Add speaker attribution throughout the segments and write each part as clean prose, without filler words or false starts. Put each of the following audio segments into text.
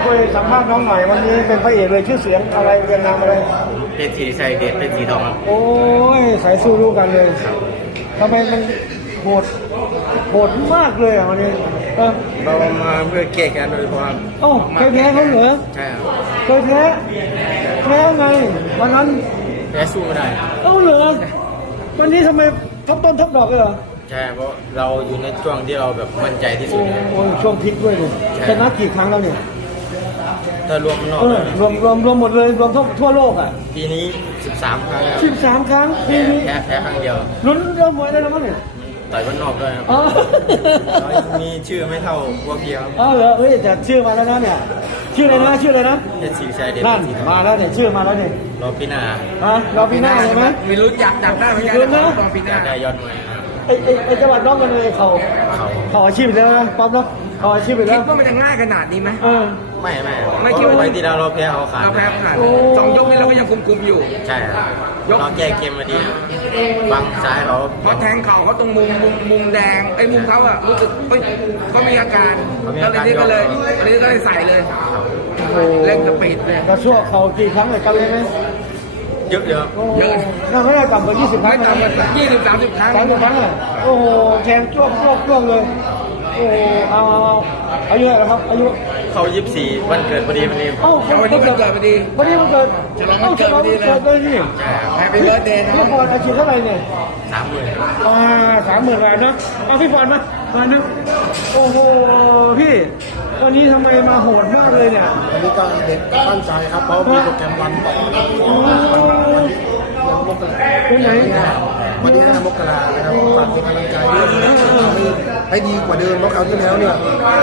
Speaker 1: คุยสัมภาษณ์น้องหน่อยวันนี้เป็นพระเอกเลยชื่อเสียงอะไรเรียนนามอะไร
Speaker 2: เป็นสีชัยเดชเป็นสีทองครับ
Speaker 1: โอ้ยสายสู้รู้กันเลยทำไมมันโหดมากเลยอ่ะวันนี้
Speaker 2: เรามาเพื่อแก้แค้นโดยเฉพาะ
Speaker 1: โอ้เคยแพ้เขาเหรอ
Speaker 2: ใช่ครับ
Speaker 1: เคยแพ้ไงวันนั้น
Speaker 2: แพ้สู้ไม่ได้
Speaker 1: เหรอวันนี้ทำไมทับต้นทับดอกเลยเหรอ
Speaker 2: ใช่เพราะเราอยู่ในช่วงที่เราแบบมั่นใจที่สุด
Speaker 1: โอ้ช่วงพลิกด้วยเลยชนะกี่ครั้งแล้วเนี่ย
Speaker 2: ถ้ารวมนอก
Speaker 1: รวมหมดเลยรวมทั่วโลกอ่ะ
Speaker 2: ปีนี้13 ครั้ง
Speaker 1: 13 ครั้งปีนี้
Speaker 2: แพ้ครั้งเดียว
Speaker 1: ลุ้นเรื่องมวยได้แล้วมั้งเนี่ย
Speaker 2: ต่อยวันนอกด้วยมีชื่อไม่เท่าพวกเพียว
Speaker 1: เหรอเฮ้ยแต่ชื่อมาแล้วนะเนี่ยชื่ออะไรนะ
Speaker 2: เป็นสีชัยเดช
Speaker 1: นั่นมาแล้วเนี่ยชื่อมาแล้วเนี่ย
Speaker 2: รอปีหน้
Speaker 1: ารอปีหน้าใช่ไหม
Speaker 2: ไม่รู้จักได้ไหม
Speaker 1: รู้นะ
Speaker 2: รอปีหน้าได้ยอดมวย
Speaker 1: ไอจังหวัดน้องกันเลยเขาอาชีพแล้วนะป๊อปเนาะเขาอาชีพไปแล้ว
Speaker 3: คิดว่ามันจะง่ายขนาดนี้ไหม
Speaker 2: ไม่คิดว่าไปที่เราแพ้เขาขาด
Speaker 3: 2 ยกนี้เราก็ยังคุมอยู่
Speaker 2: ใช่ครับเราแก้เกมมาดีบังซ้ายเขา
Speaker 3: พอแทงเข่าเขาตรงมุมแดงไอ้มุมเขาอะรู้สึกก็มีอาการก็เลยใส่เลยเล่นกระปิดเลย
Speaker 1: กระชั่วเขากี่ครั้งเลยจำได้ไหม
Speaker 2: เยอะ
Speaker 1: น่าไม่ได้ต่ำกว่า20 ครั้ง
Speaker 3: ต่ำกว่า20-30 ครั้ง
Speaker 1: 30 ครั้งเลยโอ้โหแทงจ้วงเลยโอ้เอาอายุเท่าไหร่ครับอายุ
Speaker 2: เขา24วันเกิดพอดีวันนี้
Speaker 3: วันนี้วันเกิดพอดี
Speaker 1: วันเกิด
Speaker 3: ฉลองวันเกิดพอดี
Speaker 1: เลยนี่
Speaker 3: แฮปปี้เบิร์ธเดย์นะ
Speaker 1: พี่ฟอนอาชีพเท่าไหร่เนี่ย
Speaker 2: 30,000
Speaker 1: 30,000 บาทนะเอาพี่ฟอนมานึกโอ้โหพี่วันนี้ทำไมมาโหดมากเลยเนี่ย
Speaker 4: วันนี้ก็เด็กตั้งใจครับเพราะมีโปรแกรมวันต่อ
Speaker 1: เป็นไง
Speaker 4: วันนี้5 มกรานะครับฝากเป็นกำลังใจด้วยให้ดีกว่าเดิมเพราะคราวที่แล้วเนี่ย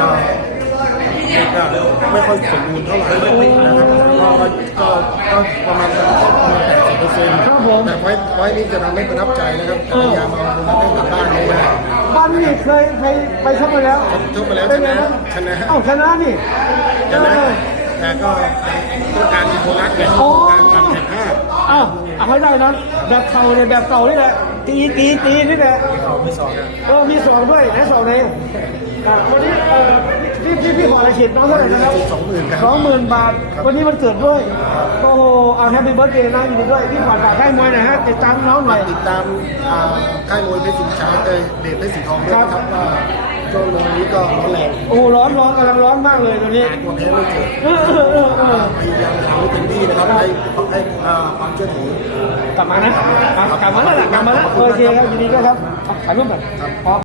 Speaker 4: ไม่ค่อยสมบูรณ์เท่าไหร่นะครับก็ประมาณ80%
Speaker 1: ครับผม
Speaker 4: แต่ไว้นี้จะทำให้ประทับใจนะครับพยายามเอาบุญให้กลับบ้านเลยนะ
Speaker 1: บ้านนี่เคยไปชกมาแล้ว
Speaker 4: ชนะ
Speaker 1: ชนะนี่
Speaker 4: แต่ก็ต้องการโบนัสเนี่ยการตัดแผ่น5
Speaker 1: เอาให้ได้นั้นแบบเก่าเนี่ยแบบเก่านี่แหละตีนี่แหละ
Speaker 2: มี2
Speaker 1: มี2ด้วยนะ2เลยวันนี้พี่ขออะไรฉีดน้องเท่าไหร่นะครับ20,000 บาทวันนี้มันเกิดด้วยโอ้โหแฮปปี้เบิร์ธเดย์นะยินดีด้วยพี่ขวัญฝากค่ายมวยหน่อยฮะติดตามน้องหน่อย
Speaker 4: ติดตามค่ายมวยเพชรสิงห์ช้างเดชเพชรสีทองด้วยครับว่าช่วงนี้ก็ร้อนแรง
Speaker 1: ร้อนกำลังร้อนมากเลยตอนนี้
Speaker 4: ตัวแพ้ไม่เกิดพยายามทำให้เต็มที่นะครับให้ความเชื่อถือก
Speaker 1: ลับมาแล้วโอเคครับยินดีด้วยครับถ่ายรูปก่อน